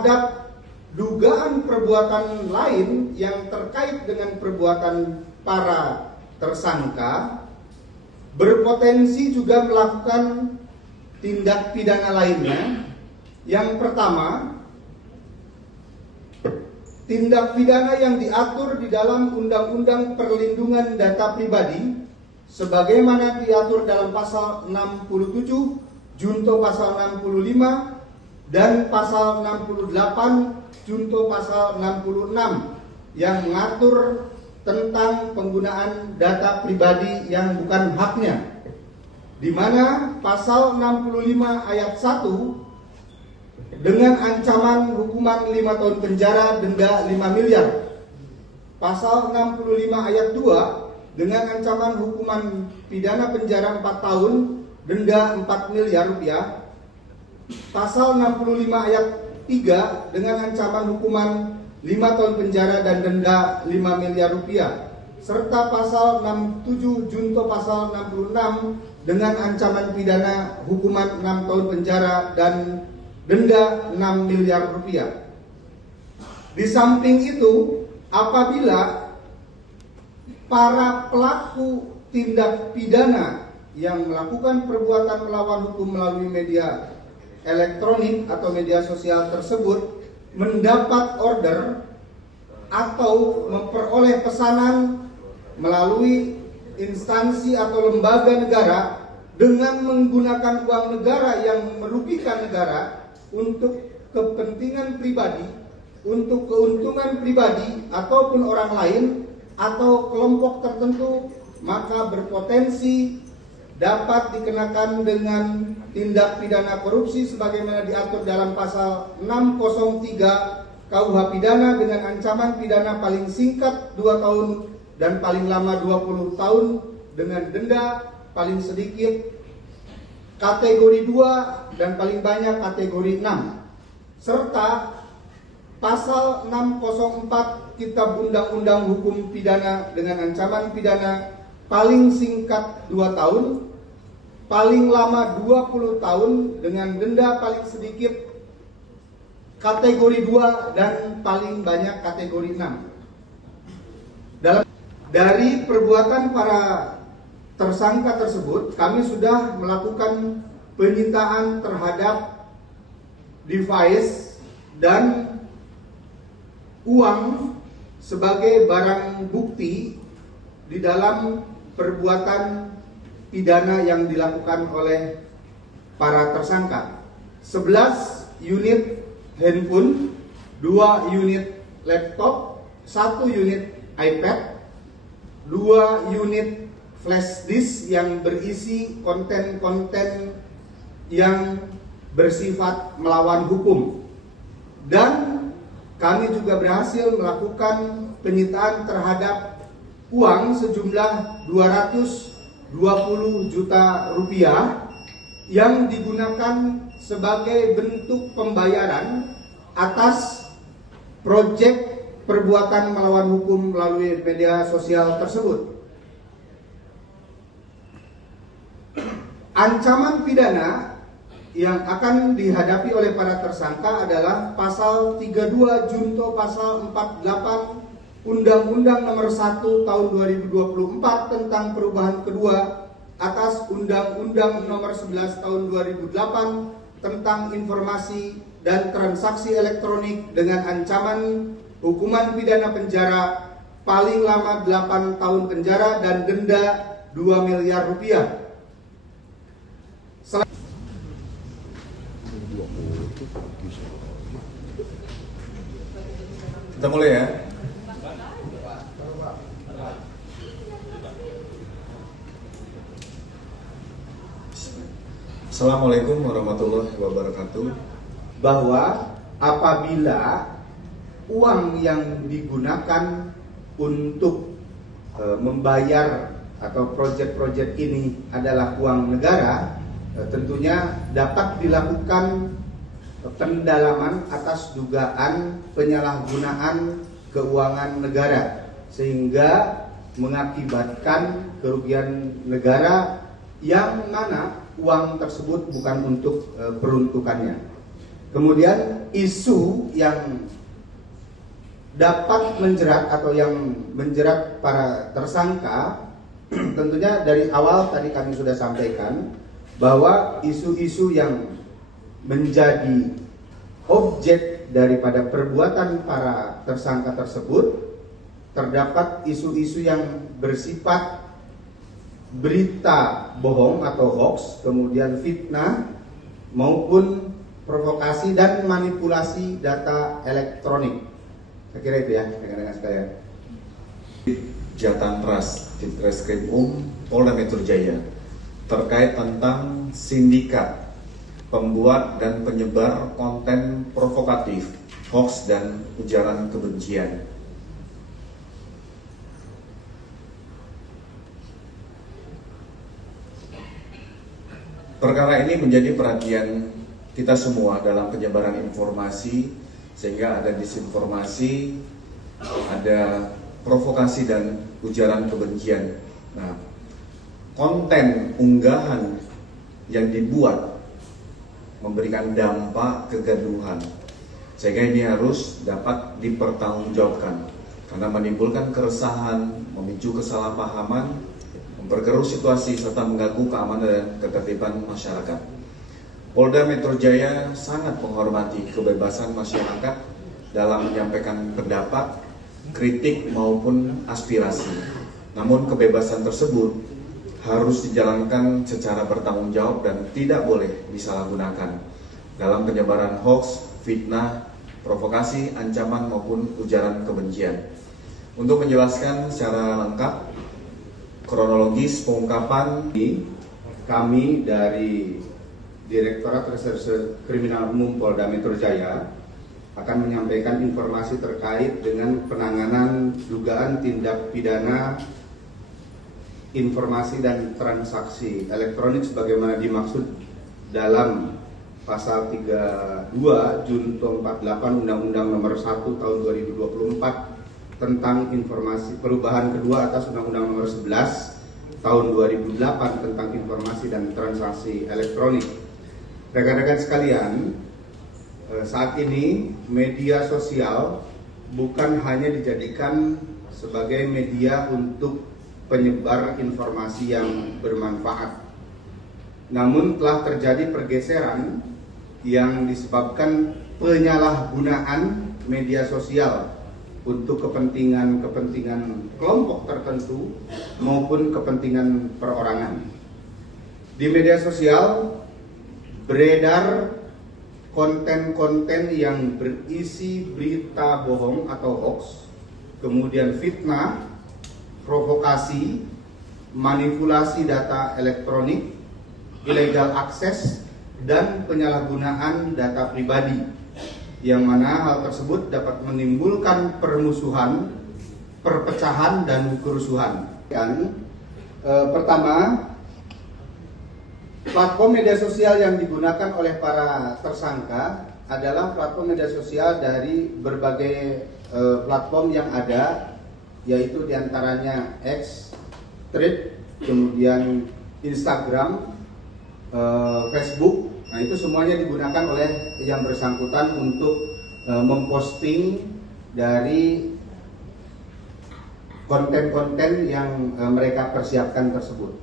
terhadap dugaan perbuatan lain yang terkait dengan perbuatan para tersangka berpotensi juga melakukan tindak pidana lainnya. Yang pertama, tindak pidana yang diatur di dalam Undang-Undang Perlindungan Data Pribadi sebagaimana diatur dalam pasal 67, junto pasal 65 dan pasal 68 junto pasal 66 yang mengatur tentang penggunaan data pribadi yang bukan haknya, di mana pasal 65 ayat 1 dengan ancaman hukuman 5 tahun penjara, denda 5 miliar. Pasal 65 ayat 2 dengan ancaman hukuman pidana penjara 4 tahun, denda 4 miliar rupiah. Pasal 65 ayat 3 dengan ancaman hukuman 5 tahun penjara dan denda 5 miliar rupiah. Serta pasal 67 junto pasal 66 dengan ancaman pidana hukuman 6 tahun penjara dan denda 6 miliar rupiah. Di samping itu, apabila para pelaku tindak pidana yang melakukan perbuatan melawan hukum melalui media elektronik atau media sosial tersebut mendapat order atau memperoleh pesanan melalui instansi atau lembaga negara dengan menggunakan uang negara yang merugikan negara untuk kepentingan pribadi, untuk keuntungan pribadi ataupun orang lain atau kelompok tertentu, maka berpotensi dapat dikenakan dengan tindak pidana korupsi sebagaimana diatur dalam pasal 603 KUH pidana dengan ancaman pidana paling singkat 2 tahun dan paling lama 20 tahun dengan denda paling sedikit kategori 2 dan paling banyak kategori 6, serta pasal 604 Kitab Undang-Undang Hukum Pidana dengan ancaman pidana paling singkat 2 tahun, paling lama 20 tahun dengan denda paling sedikit kategori 2 dan paling banyak kategori 6. Dari perbuatan para tersangka tersebut, kami sudah melakukan penyitaan terhadap device dan uang sebagai barang bukti di dalam perbuatan pidana yang dilakukan oleh para tersangka. 11 unit handphone, 2 unit laptop, 1 unit iPad, 2 unit flash disk yang berisi konten-konten yang bersifat melawan hukum. Dan kami juga berhasil melakukan penyitaan terhadap uang sejumlah 220 juta rupiah yang digunakan sebagai bentuk pembayaran atas proyek perbuatan melawan hukum melalui media sosial tersebut. Ancaman pidana yang akan dihadapi oleh para tersangka adalah pasal 32 junto pasal 48 Undang-Undang Nomor 1 Tahun 2024 tentang perubahan kedua atas Undang-Undang Nomor 11 Tahun 2008 tentang informasi dan transaksi elektronik dengan ancaman hukuman pidana penjara paling lama 8 tahun penjara dan denda 2 miliar rupiah. Kita mulai ya. Assalamualaikum warahmatullahi wabarakatuh. Bahwa apabila uang yang digunakan untuk membayar atau proyek-proyek ini adalah uang negara, tentunya dapat dilakukan pendalaman atas dugaan penyalahgunaan keuangan negara sehingga mengakibatkan kerugian negara yang mana uang tersebut bukan untuk peruntukannya. Kemudian isu yang dapat menjerat atau yang menjerat para tersangka tentunya dari awal tadi kami sudah sampaikan bahwa isu-isu yang menjadi objek daripada perbuatan para tersangka tersebut terdapat isu-isu yang bersifat berita bohong atau hoax, kemudian fitnah maupun provokasi dan manipulasi data elektronik. Saya kira itu ya, rekan-rekan sekalian. Jatantras Ditreskrimum Polda Metro Jaya terkait tentang sindikat pembuat dan penyebar konten provokatif, hoax dan ujaran kebencian. Perkara ini menjadi perhatian kita semua dalam penyebaran informasi, sehingga ada disinformasi, ada provokasi dan ujaran kebencian. Nah, konten unggahan yang dibuat memberikan dampak kegaduhan, sehingga ini harus dapat dipertanggungjawabkan karena menimbulkan keresahan, memicu kesalahpahaman, memperkeruh situasi serta mengganggu keamanan dan ketertiban masyarakat. Polda Metro Jaya sangat menghormati kebebasan masyarakat dalam menyampaikan pendapat, kritik maupun aspirasi. Namun kebebasan tersebut harus dijalankan secara bertanggung jawab dan tidak boleh disalahgunakan dalam penyebaran hoax, fitnah, provokasi, ancaman maupun ujaran kebencian. Untuk menjelaskan secara lengkap kronologis pengungkapan ini, kami dari Direktorat Reserse Kriminal Umum Polda Metro Jaya akan menyampaikan informasi terkait dengan penanganan dugaan tindak pidana informasi dan transaksi elektronik sebagaimana dimaksud dalam pasal 32 Junto 48 Undang-Undang Nomor 1 Tahun 2024 tentang informasi perubahan kedua atas Undang-Undang Nomor 11 Tahun 2008 tentang informasi dan transaksi elektronik. Rekan-rekan sekalian, saat ini media sosial bukan hanya dijadikan sebagai media untuk penyebar informasi yang bermanfaat, namun telah terjadi pergeseran yang disebabkan penyalahgunaan media sosial untuk kepentingan kelompok tertentu maupun kepentingan perorangan. Di media sosial beredar konten-konten yang berisi berita bohong atau hoax, kemudian fitnah, provokasi, manipulasi data elektronik, illegal access, dan penyalahgunaan data pribadi, yang mana hal tersebut dapat menimbulkan permusuhan, perpecahan, dan kerusuhan. Pertama, platform media sosial yang digunakan oleh para tersangka adalah platform media sosial dari berbagai platform yang ada, yaitu diantaranya X, Threads, kemudian Instagram, Facebook. Nah, itu semuanya digunakan oleh yang bersangkutan untuk memposting dari konten-konten yang mereka persiapkan tersebut.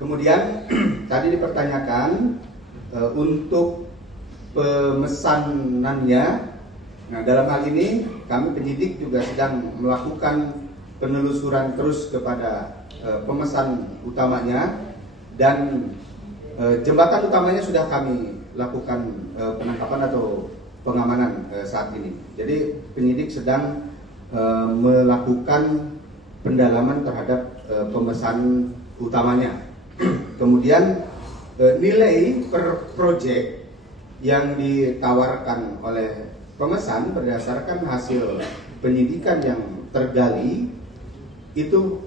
Kemudian tadi dipertanyakan untuk pemesanannya. Nah, dalam hal ini kami penyidik juga sedang melakukan penelusuran terus kepada pemesan utamanya, dan jembatan utamanya sudah kami lakukan penangkapan atau pengamanan saat ini. Jadi penyidik sedang melakukan pendalaman terhadap pemesan utamanya. Kemudian nilai per project yang ditawarkan oleh pemesan berdasarkan hasil penyidikan yang tergali itu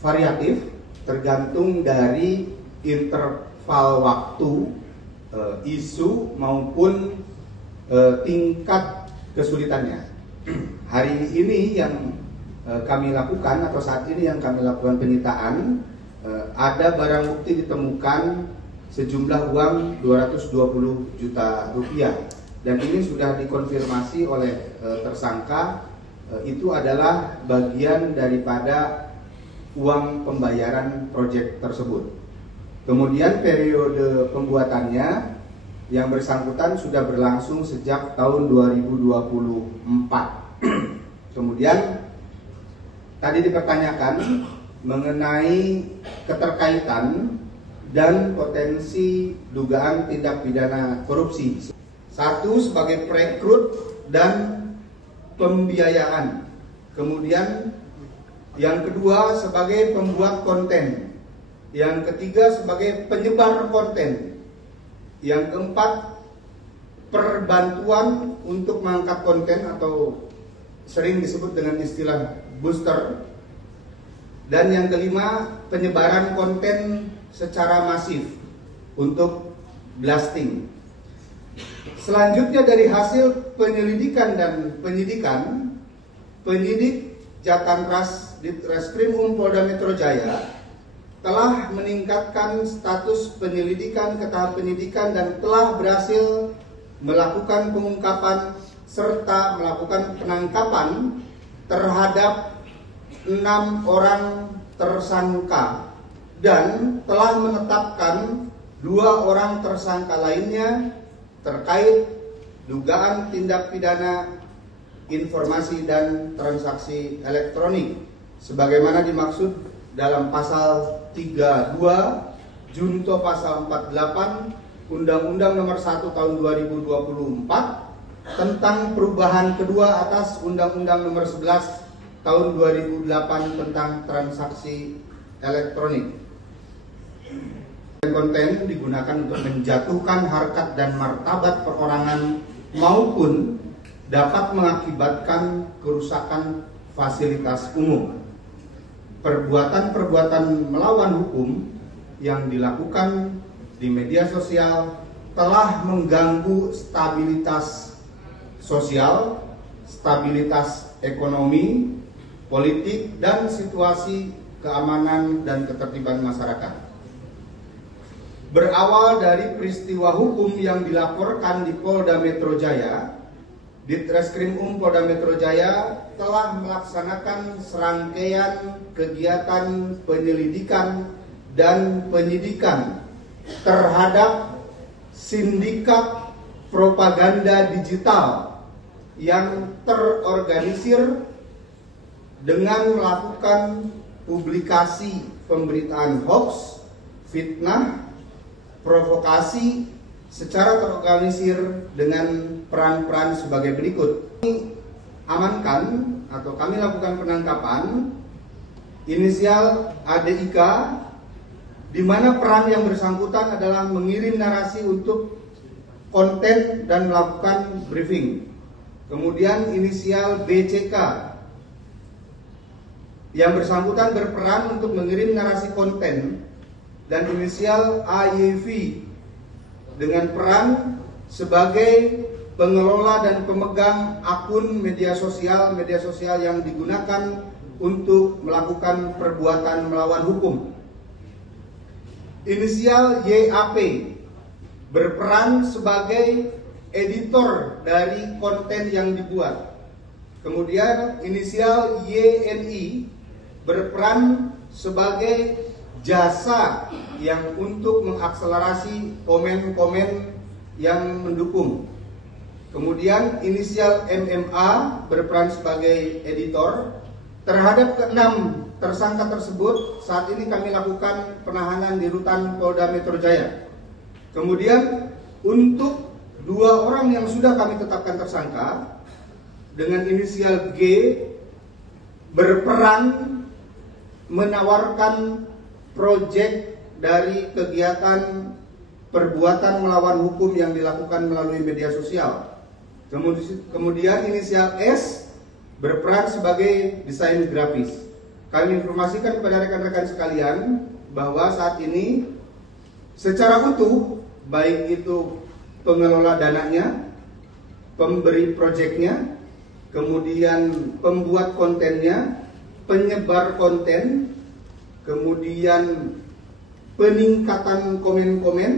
variatif, tergantung dari interval waktu, isu maupun tingkat kesulitannya. Hari ini yang kami lakukan atau saat ini yang kami lakukan penyitaan, ada barang bukti ditemukan sejumlah uang 220 juta rupiah dan ini sudah dikonfirmasi oleh tersangka, itu adalah bagian daripada uang pembayaran proyek tersebut. Kemudian periode pembuatannya yang bersangkutan sudah berlangsung sejak tahun 2024. Kemudian tadi dipertanyakan mengenai keterkaitan dan potensi dugaan tindak pidana korupsi. Satu, sebagai perekrut dan pembiayaan. Kemudian yang kedua sebagai pembuat konten. Yang ketiga sebagai penyebar konten. Yang keempat, perbantuan untuk mengangkat konten atau sering disebut dengan istilah booster. Dan yang kelima, penyebaran konten secara masif untuk blasting. Selanjutnya dari hasil penyelidikan dan penyidikan, penyidik Jatantras Ditreskrim Polda Metro Jaya telah meningkatkan status penyelidikan ke tahap penyidikan dan telah berhasil melakukan pengungkapan serta melakukan penangkapan terhadap 6 orang tersangka dan telah menetapkan 2 orang tersangka lainnya terkait dugaan tindak pidana informasi dan transaksi elektronik sebagaimana dimaksud dalam pasal 32 junto pasal 48 Undang-Undang Nomor 1 Tahun 2024 tentang perubahan kedua atas Undang-Undang Nomor 11 Tahun 2008 tentang transaksi elektronik. Konten digunakan untuk menjatuhkan harkat dan martabat perorangan maupun dapat mengakibatkan kerusakan fasilitas umum. Perbuatan-perbuatan melawan hukum yang dilakukan di media sosial telah mengganggu stabilitas sosial, stabilitas ekonomi, politik, dan situasi keamanan dan ketertiban masyarakat. Berawal dari peristiwa hukum yang dilaporkan di Polda Metro Jaya, Ditreskrim Polda Metro Jaya telah melaksanakan serangkaian kegiatan penyelidikan dan penyidikan terhadap sindikat propaganda digital yang terorganisir dengan melakukan publikasi pemberitaan hoax, fitnah, provokasi secara terorganisir dengan peran-peran sebagai berikut. Kami amankan atau kami lakukan penangkapan inisial ADIK di mana peran yang bersangkutan adalah mengirim narasi untuk konten dan melakukan briefing. Kemudian inisial BCK yang bersangkutan berperan untuk mengirim narasi konten dan inisial AYV dengan peran sebagai pengelola dan pemegang akun media sosial yang digunakan untuk melakukan perbuatan melawan hukum. Inisial YAP berperan sebagai editor dari konten yang dibuat. Kemudian inisial YNI berperan sebagai jasa yang untuk mengakselerasi komen-komen yang mendukung. Kemudian inisial MMA berperan sebagai editor. Terhadap ke-6 tersangka tersebut saat ini kami lakukan penahanan di Rutan Polda Metro Jaya. Kemudian untuk 2 orang yang sudah kami tetapkan tersangka dengan inisial G berperan menawarkan proyek dari kegiatan perbuatan melawan hukum yang dilakukan melalui media sosial. Kemudian inisial S berperan sebagai desain grafis. Kami informasikan kepada rekan-rekan sekalian bahwa saat ini secara utuh, baik itu pengelola dananya, pemberi proyeknya, kemudian pembuat kontennya, penyebar konten, kemudian peningkatan komen-komen,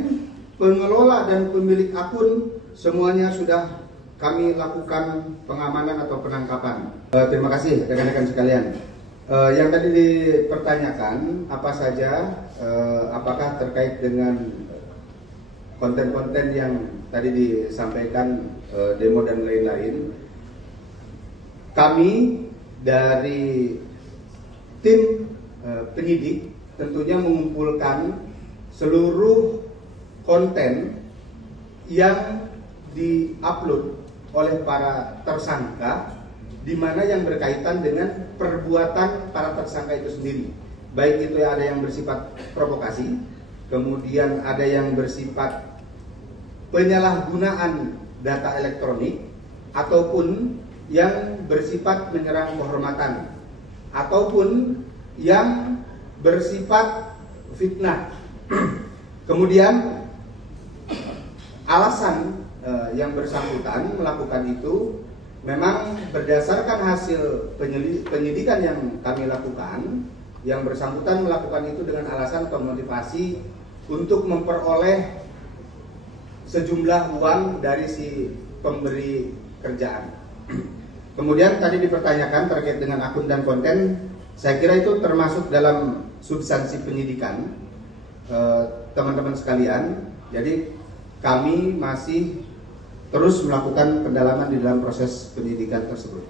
pengelola dan pemilik akun, semuanya sudah kami lakukan pengamanan atau penangkapan. Terima kasih rekan-rekan sekalian. Yang tadi dipertanyakan apa saja, apakah terkait dengan konten-konten yang tadi disampaikan, demo dan lain-lain. Kami dari tim penyidik tentunya mengumpulkan seluruh konten yang diupload oleh para tersangka, di mana yang berkaitan dengan perbuatan para tersangka itu sendiri. Baik itu ada yang bersifat provokasi, kemudian ada yang bersifat penyalahgunaan data elektronik, ataupun yang bersifat menyerang kehormatan, ataupun yang bersifat fitnah. Kemudian alasan yang bersangkutan melakukan itu memang berdasarkan hasil penyidikan yang kami lakukan, yang bersangkutan melakukan itu dengan alasan atau motivasi untuk memperoleh sejumlah uang dari si pemberi kerjaan. Kemudian tadi dipertanyakan terkait dengan akun dan konten, saya kira itu termasuk dalam substansi penyidikan, teman-teman sekalian. Jadi kami masih terus melakukan pendalaman di dalam proses penyidikan tersebut.